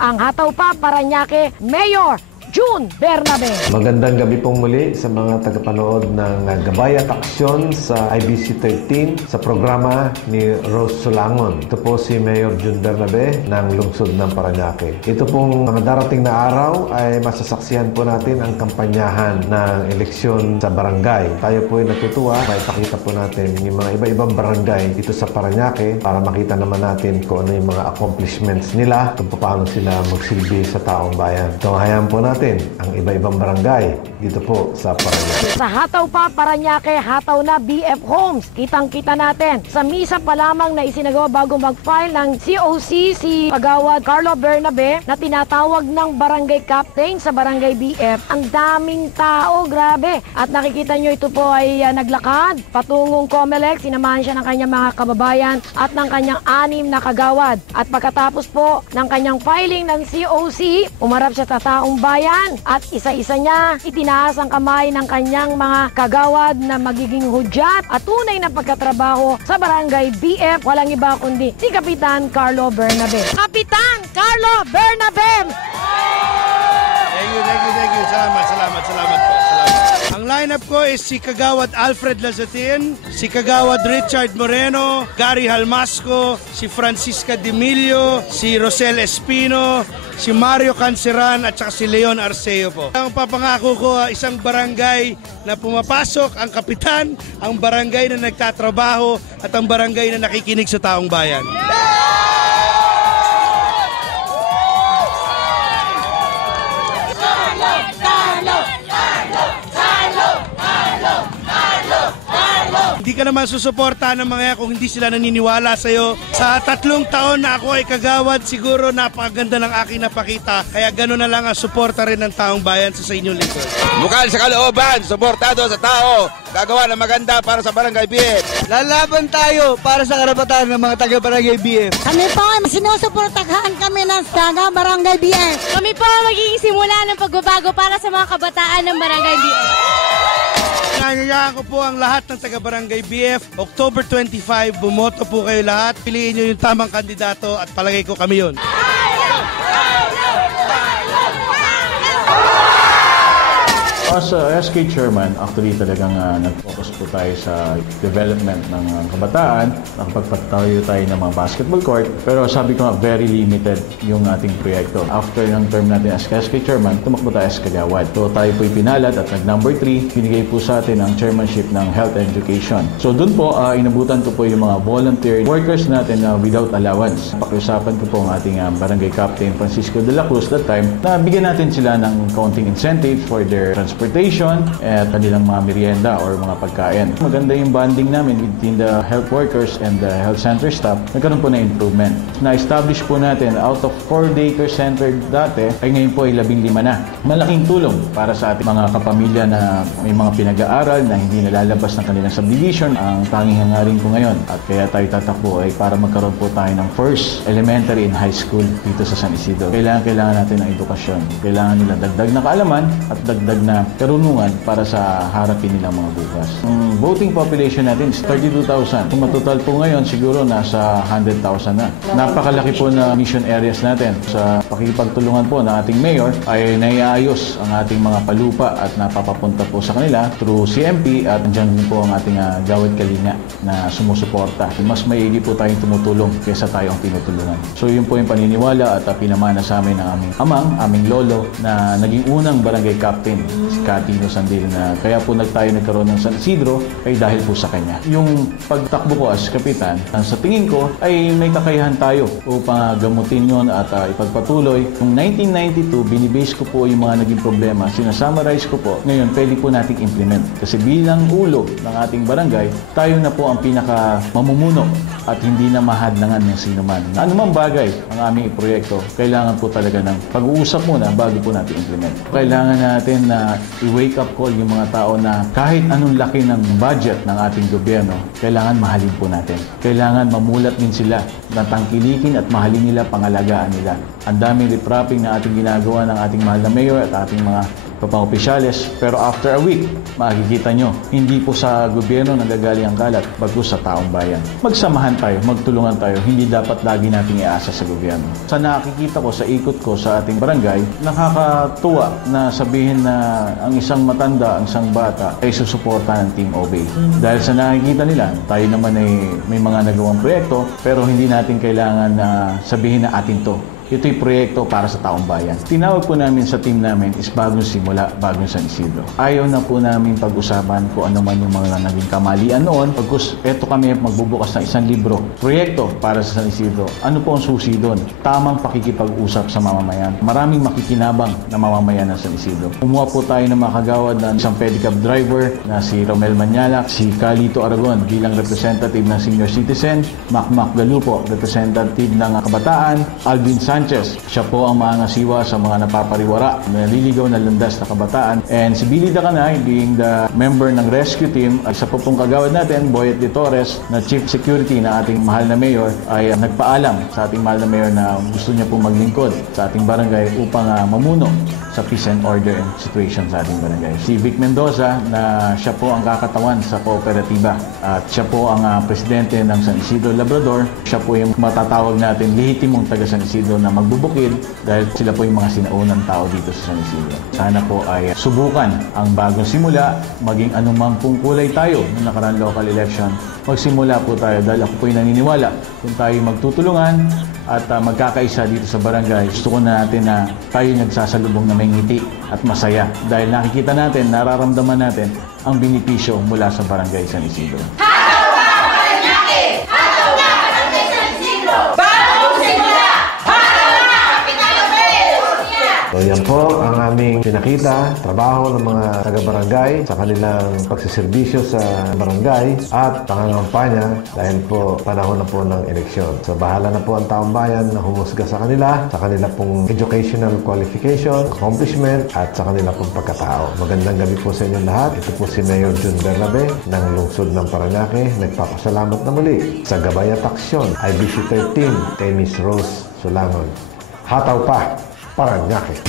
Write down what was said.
ang Hataw pa Parañaque Mayor June Bernabe. Magandang gabi pong muli sa mga tagapanood ng Gabay at Aksyon sa IBC 13 sa programa ni Rose Solangon. Ito po si Mayor June Bernabe ng lungsod ng Parañaque. Ito pong mga darating na araw ay masasaksihan po natin ang kampanyahan ng eleksyon sa barangay. Tayo po ay natutuwa, maipakita po natin yung mga iba-ibang barangay dito sa Parañaque para makita naman natin kung ano yung mga accomplishments nila, kung paano sila magsilbi sa taong bayan. So hayaan po natin ang iba-ibang barangay dito po sa Parañaque. Sa Hataw pa Parañaque, hataw na BF Homes. Kitang-kita natin. Sa misa pa lamang na isinagawa bago mag-file ng COC si Kagawad Carlo Bernabe na tinatawag ng barangay captain sa barangay BF. Ang daming tao, grabe. At nakikita nyo ito po ay naglakad patungong Comelec. Sinamahan siya ng kanyang mga kababayan at ng kanyang 6 na kagawad. At pagkatapos po ng kanyang filing ng COC, umarap siya sa taong bayan at isa-isa niya itinaas ang kamay ng kanyang mga kagawad na magiging hudyat at tunay na pagkatrabaho sa barangay BF. Walang iba kundi si Kapitan Carlo Bernabe. Kapitan Carlo Bernabe! Thank you. Salamat po. Ang lineup ko is si Kagawad Alfred Lazatin, si Kagawad Richard Moreno, Gary Halmasco, si Francisca Demilio, si Rosel Espino, si Mario Canceran at saka si Leon Arceo po. Ang papangako ko, isang barangay na pumapasok, ang kapitan, ang barangay na nagtatrabaho at ang barangay na nakikinig sa taong bayan. Hindi ka naman susuporta ng mga yan kung hindi sila naniniwala sa'yo. Sa 3 taon na ako ay kagawad, siguro napakaganda ng aking napakita. Kaya gano'n na lang ang suporta rin ng taong bayan sa inyong lingkod. Bukal sa kalooban, suportado sa tao, gagawa ng maganda para sa Barangay BF. Lalaban tayo para sa karapatan ng mga taga-Barangay BF. Kami po, sinusuportahan kami ng taga-Barangay BF. Kami po magiging simula ng pagbabago para sa mga kabataan ng Barangay BF. Nangyayahan ko po ang lahat ng taga-Barangay BF. October 25, bumoto po kayo lahat. Piliin nyo yung tamang kandidato at palagay ko kami yun. As SK Chairman, actually talagang nag-focus po tayo sa development ng kabataan. Nakapagpatayo tayo ng mga basketball court. Pero sabi ko nga, very limited yung ating proyekto. After ng term natin as SK Chairman, tumakbo tayo as kagawad. So tayo po'y pinalad at nag-number 3, binigay po sa atin ang chairmanship ng Health and Education. So doon po, inabutan ko po yung mga volunteer workers natin na without allowance. Pakiusapan ko po ang ating Barangay Captain Francisco de la Cruz that time na bigyan natin sila ng counting incentives for their transportation at kanilang mga merienda or mga pagkain. Maganda yung bonding namin between the health workers and the health center staff. Nagkaroon po na improvement. Na-establish po natin out of 4 daycare center dati ay ngayon po ay 15 na. Malaking tulong para sa ating mga kapamilya na may mga pinag-aaral na hindi nalalabas ng kanilang subdivision. Ang tanging hangarin ko ngayon at kaya tayo tatakbo ay para magkaroon po tayo ng first elementary and high school dito sa San Isidro. Kailangan natin ng edukasyon. Kailangan nila dagdag na kaalaman at dagdag na karunungan para sa harapin nilang mga bukas. Ang voting population natin is 32,000. Kung matotal po ngayon, siguro nasa 100,000 na. Napakalaki po na mission areas natin. Sa pakikipagtulungan po ng ating mayor ay naiayos ang ating mga palupa at napapapunta po sa kanila through CMP at andyan po ang ating Gawad Kalinga na sumusuporta. Mas maigi po tayong tumutulong kaysa tayo ang tinutulungan. So yun po yung paniniwala at pinamana sa amin ng aming amang, aming lolo na naging unang barangay captain, si Catino Sandil, na kaya po nagkaroon ng San Isidro ay dahil po sa kanya. Yung pagtakbo ko as kapitan, sa tingin ko ay may kakayahan tayo upang gamutin yon at ipagpatuloy. Noong 1992, binibase ko po yung mga naging problema. Sinasummarize ko po. Ngayon, pwede po nating implement. Kasi bilang ulo ng ating barangay, tayo na po ang pinaka mamumuno at hindi na mahadlangan ng sinuman. Anumang bagay ang aming proyekto, kailangan po talaga ng pag-uusap muna bago po natin implement. Kailangan natin na i-wake up call yung mga tao na kahit anong laki ng budget ng ating gobyerno, kailangan mahalin po natin. Kailangan mamulat din sila na tangkilikin at mahalin nila, pangalagaan nila. Ang daming riprapping na ating ginagawa ng ating mahal na mayor at ating mga opisyales. Pero after a week, makikita nyo, hindi po sa gobyerno nanggagaling ang kalat, bagkus sa taong bayan. Magsamahan tayo, magtulungan tayo, hindi dapat lagi nating iasa sa gobyerno. Sa nakikita ko, sa ikot ko sa ating barangay, nakakatuwa na sabihin na ang isang matanda, ang isang bata ay susuporta ng Team Obey. Dahil sa nakikita nila, tayo naman ay may mga nagawang proyekto, pero hindi natin kailangan na sabihin na atin to. Ito'y proyekto para sa taong bayan. Tinawag po namin sa team namin is Bagong Simula, Bagong San Isidro. Ayaw na po namin pag-usapan kung ano man yung mga naging kamalian noon. Pagkus eto kami magbubukas ng isang libro, proyekto para sa San Isidro. Ano po ang susi doon? Tamang pakikipag-usap sa mamamayan. Maraming makikinabang na mamamayan ng San Isidro. Kumuha po tayo ng mga kagawad ng isang pedicab driver na si Romel Manyalak, si Calito Aragon bilang representative ng senior citizen, Macmac Galupo, representative ng kabataan, Alvin Sanchez, siya po ang maangasiwa sa mga napapariwara, naliligaw na landas na kabataan. And si Billy Dacanay, being the member ng rescue team, at isa po pong kagawad natin, Boyet de Torres, na Chief Security na ating mahal na mayor, ay nagpaalam sa ating mahal na mayor na gusto niya po maglingkod sa ating barangay upang mamuno sa peace and order and situation sa ating barangay. Si Vic Mendoza, na siya po ang kakatawan sa kooperatiba at siya po ang presidente ng San Isidro Labrador. Siya po yung matatawag natin lehitimong taga San Isidro na magbubukid dahil sila po yung mga sinaunang tao dito sa San Isidro. Sana po ay subukan ang bagong simula, maging anumang pong kulay tayo ng nakaraan local election. Magsimula po tayo dahil ako po yung naniniwala kung tayo magtutulungan at magkakaisa dito sa barangay. Gusto ko na natin na tayo nagsasalubong na may ngiti at masaya dahil nakikita natin, nararamdaman natin ang benepisyo mula sa barangay San Isidro. So yan po ang aming pinakita, trabaho ng mga taga-barangay sa kanilang pagsiservisyo sa barangay at pangangampanya dahil po panahon na po ng eleksyon. So bahala na po ang taong bayan na humusga sa kanila pong educational qualification, accomplishment at sa kanila pong pagkatao. Magandang gabi po sa inyo lahat. Ito po si Mayor Jun Bernabe ng Lungsod ng Parañaque. Nagpapasalamat na muli sa gabay at aksyon IBC 13 kay Miss Rose Solangon. Hataw pa! Parañaque.